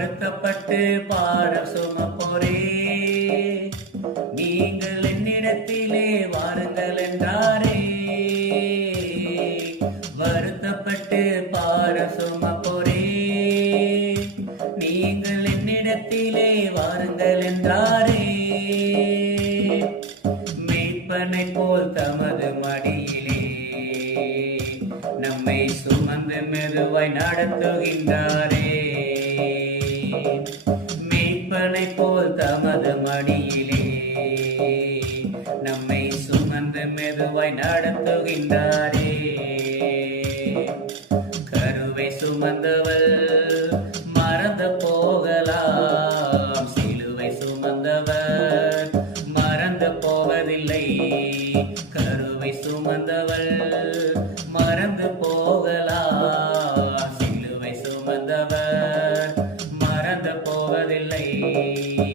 வருத்தப்பட்டு பாரம் சுமப்போரே, நீங்கள் என்னிடத்திலே வாருங்கள் என்றாரே. வருத்தப்பட்டு பாரம் சுமப்போரே, நீங்கள் என்னிடத்திலே வாருங்கள் என்றாரே. மீட்பனை போல் தமது மடியிலே நம்மை சுமந்து மெதுவாய் நடத்துகின்றாரே. மீட்பனை போல் தமது மடியிலே நம்மை சுமந்து மெதுவாய் நடத்துகின்றாரே. கருவை சுமந்தவள் மறந்து போகலாம், சிலுவை சுமந்தவர் மறந்து போவதில்லை. கருவை சுமந்தவள் மறந்து போகலாம், சிலுவை சுமந்தவர் மறந்து போவதில்லை.